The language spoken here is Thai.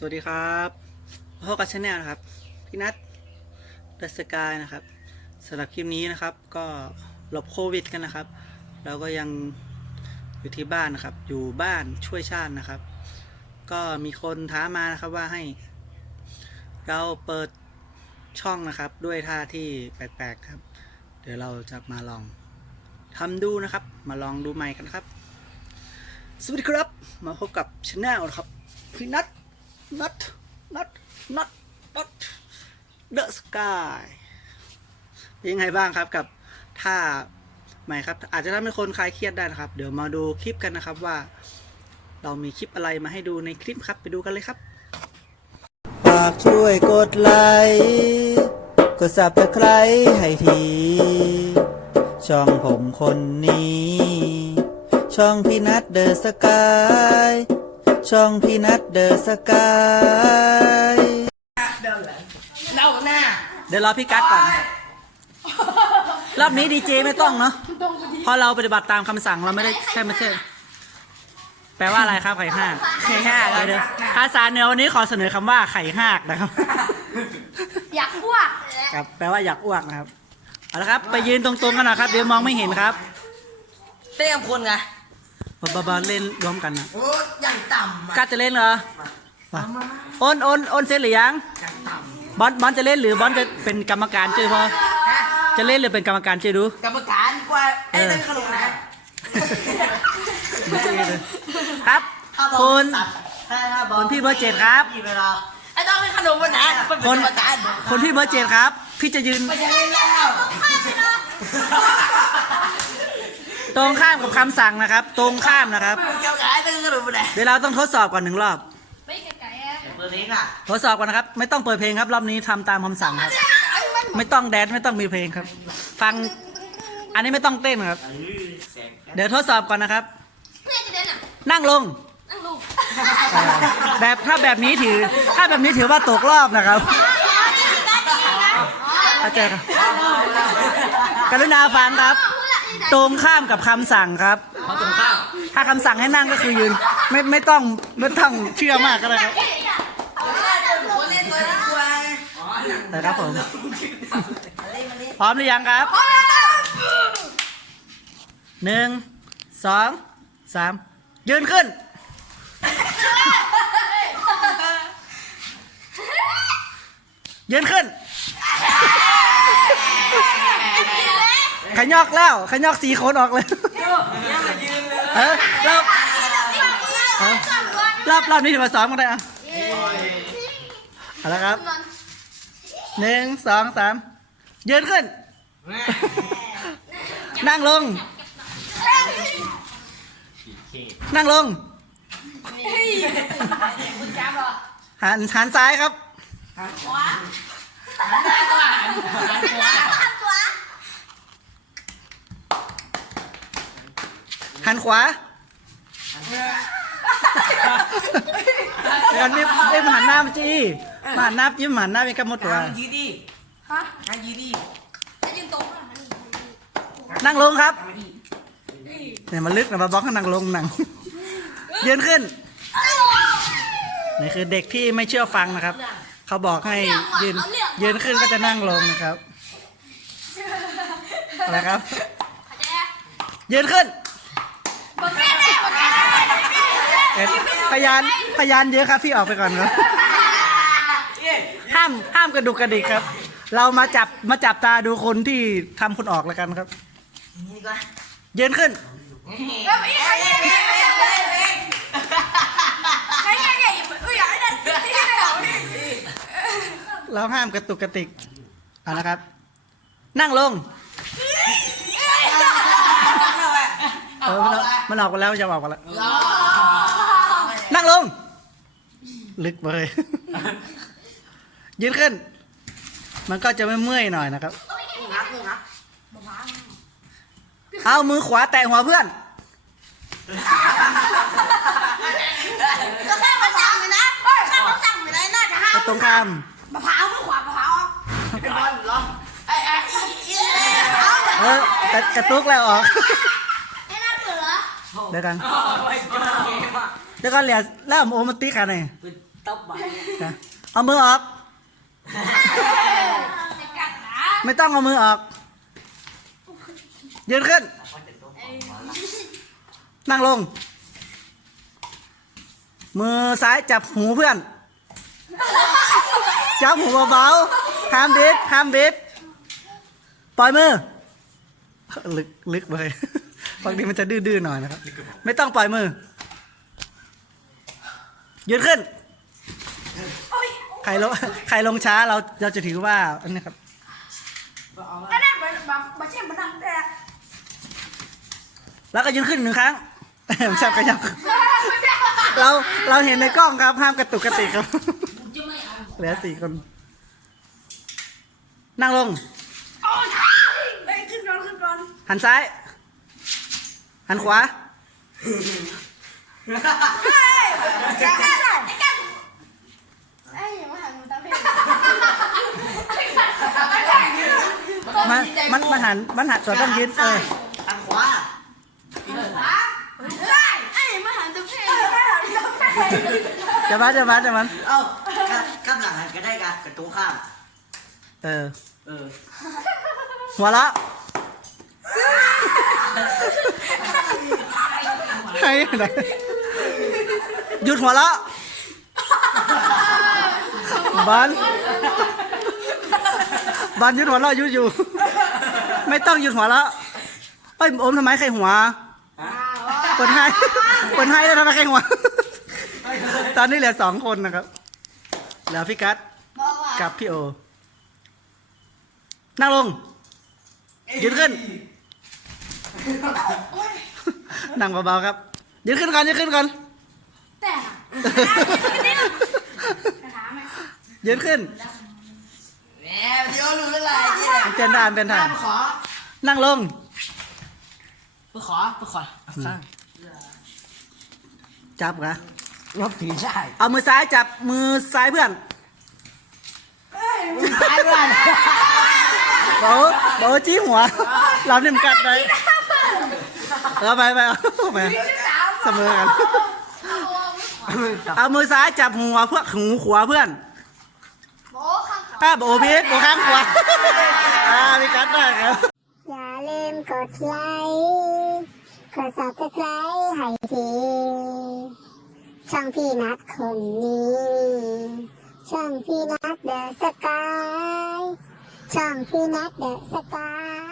สวัสดีครับพบกับชาแนลนะครับ พี่นัทเดอะสกายนะครับสำหรับคลิปนี้นะครับ ก็หลบโควิดกันนะครับ เราก็ยังอยู่ที่บ้านนะครับ อยู่บ้านช่วยชาตินะครับ ก็มีคนท้ามานะครับว่าให้ เราเปิดช่องนะครับ ด้วยท่าที่แปลกๆครับ เดี๋ยวเราจะมาลองทำดูนะครับ มาลองดูใหม่กันครับ สวัสดีครับ มาพบกับช anel นะครับพี่นัท นัทนัทนัทนัทเดอะสกายเป็นยังไงบ้างครับกับท่าใหม่ครับ อาจจะทำให้คนคลายเครียดได้นะครับ เดี๋ยวมาดูคลิปกันนะครับว่า เรามีคลิปอะไรมาให้ดูในคลิปครับไปดูกันเลยครับฝากช่วยกดไลค์กด subscribe ให้ที ช่องผมคนนี้ ช่องพี่นัทเดอะสกาย ช่องพี่นัทเดอะสกาย เล่าหน้าเดี๋ยวรอพี่กัดก่อนนะครับรอบนี้ดีเจไม่ต้องเนาะเพราะเราปฏิบัติตามคำสั่งเราไม่ได้แค่ไม่ใช่ แปลว่าอะไรครับไข่ห้ากไข่ห้ากเดี๋ยวๆภาษาเหนือวันนี้ขอเสนอคำว่าไข่ห้ากนะครับ อยากอ้วกครับแปลว่าอยากอ้วกนะครับ เอาละครับ ไปยืนตรงๆกันหน่อยครับ เดี๋ยวมองไม่เห็นครับ เต้มคนไง บาๆเล่นร่วมกันนะโอ้ยังต่ำอะกัดจะเล่นเหรอมาโอนโอนโอนเสร็จหรือยังยังต่บอลบอลจะเล่นหรือบอลจะเป็นกรรมการช่วยพอำฮะจะเล่นหรือเป็นกรรมการช่วยดู กรรมการกว่าไอ้นั่นขนมนะไม่ใช่เลยครับถ้าบอลคุณ สับถ้าถ้าบอลคุณพี่เบอร์เจ็ดครับพี่เวลาไอ้ต้องเป็นขนมวันนะเป็นกรรมการคนพี่เบอร์เจ็ดครับ พี่จะยืนไม่ใช่เล่นแล้ว ตรงข้ามกับคำสั่งนะครับ ตรงข้ามนะครับไม่เป็นกรรมการไอ้ต้องขนมวันนะเดี๋ยวเราต้องทดสอบก่อนหนึ่งรอบ ไม่ไกลๆอะเปิดเพลงอะทดสอบก่อนนะครับ ไม่ต้องเปิดเพลงครับ รอบนี้ทำตามคำสั่งครับ ไม่ต้องแดนซ์ไม่ต้องมีเพลงครับ ฟัง อันนี้ไม่ต้องเต้นครับเดี๋ยวทดสอบก่อนนะครับ เพื่อนจะเดินอะนั่งลงนั่งลงเออแบบถ้าแบบนี้ถือ ถ้าแบบนี้ถือว่าตกรอบนะครับเข้าใจครับกรุณาฟังครับ ตรงข้ามกับคำสั่งครับตรงข้ามถ้าคำสั่งให้นั่งก็คือยืน ไม่ไม่ต้องไม่ต้องเชื่อมากก็ได้ครับคนเล่นตัวนี้กว่านะครับผมมาเล่นมาเล่นพร้อมหรือยังครับหนึ่งสองสามยืนขึ้น ยืนขึ้น ขยอกแล้วขยอกสีโคนออกเลยเออรอบเออรอบรอบนี้ถือว่าซ้อมกันได้อะเอาละครับหนึ่งสองสามยืนขึ้น นั่งลง นั่งลงหันหันซ้ายครับหันขวาเดี๋ยว นี้เอ้ยมันหันหน้ามาจีมาหันหน้ายิ้มหันหน้าเป็นกระมดตัว ยืดดิฮะให้ยืดดิจะยืนตรงอะนั่งลงครับเนี่ยมันลึกนะมาบล็อกให้นั่งลงนั่งยืนขึ้นนี่คือเด็กที่ไม่เชื่อฟังนะครับ เขาบอกให้ยืนยืนขึ้นก็จะนั่งลงนะครับอะไรครับยืนขึ้น บอกแม่แม่บอกแม่ เอ๊ะพยานพยานเยอะครับพี่ออกไปก่อนครับห้ามห้ามกระดุกกระดิกครับ เรามาจับมาจับตาดูคนที่ทำคนออกแล้วกันครับนี่ก็ยืนขึ้นใครใครใหญ่ใครใหญ่ใหญ่อุ้ยอยากให้ดันที่ไหนเหรอเราห้ามกระตุกกระติกเอานะครับ นั่งลงเออมันออกมันออกไปแล้วจะออกไปแล้ว นั่งลง ลึกไปเลยยืนขึ้น มันก็จะไม่เมื่อยหน่อยนะครับ งักงักเอามือขวาแตะหัวเพื่อน ก็แค่มาสั่งเลยนะแค่มาสั่งไม่ได้น่าจะห้าก็มตรงข้ามมะพร้าวมือขวามะพร้าวไอ้บอลเหรอไอ้ไอ้เออกระกระตุกแล้วออก ไอ้น่าเบื่อเดี๋ยวกันไอ้เกมอะ เดี๋ยวกันเหลียแล้วโอมาติกันหน่อยตบมาเนี่ยนะเอามือออก ไม่ต้องเอามือออก ยืนขึ้น นั่งลง มือซ้ายจับหูเพื่อน จับหูเบาๆห้ามบิดห้ามบิด ปล่อยมือ ลึกลึกไปบางทีมันจะดื้อๆหน่อยนะครับ ไม่ต้องปล่อยมือ ยืนขึ้น ใครลงใครลงช้าเราเราจะถือว่าอันนี้ครับอันนั้นมันแบบมาเช่นมันนั่งแต่แล้วก็ยืนขึ้นหนึ่งครั้งผมชอบกระยับเราเราเห็นในกล้องครับห้ามกระตุกกระติกครับเหลือสี่คน นั่งลงไปขึ้นก่อนขึ้นก่อนหันซ้าย หันขวา ใช่ใช่ใช่ไอ้ยังไม่หันมือตาเพลมันมันมันหันมันหันส่วนต้องยืนเออทางขวาใช่ไอ้ยังไม่หันตาเพลไม่หันตาเพลจะมันจะมันจะมัน เอ้ากับกับหลังหันก็ได้กันกับตัวข้าม เออ เออ หัวเราะใครไหน หยุดหัวเราะบอลบอลหยุดหัวเราะหยุดอยู่ ไม่ต้องหยุดหัวเราะเอ้ยอมทำไมใครหัวกดให้กดให้แล้วทำไมใครหัว ตอนนี้เหลือสองคนนะครับเหลือพี่กัสกับพี่โอ นั่งลงยืนขึ้น นั่งเบาๆครับยืนขึ้นก่อนยืนขึ้นก่อนแต่ถามไหม ยืนขึ้นแหมเดี๋ยวรู้อะไรเนี่ยเป็นทานเป็นทานขอนั่งลงไปขอไปขอข้างจับนะรบผีใช่เอามือซ้ายจับมือซ้ายเพื่อนตายเพื่อนโบะโบะจี้หัว เราเนี่ยมันกัดเลยเอาไปไปเอาไปเสมอกัน เอามือซ้ายจับหัวเพื่อหูขวาเพื่อนโบ้ข้างขวาอ่าโบพีทโบข้างขวาอ่ามีกัดได้ครับ อย่าลืมกดไลค์กด subscribe ให้ทีช่องพี่นัดคนนี้ ช่องพี่นัดเดอะสกาย ช่องพี่นัดเดอะสกาย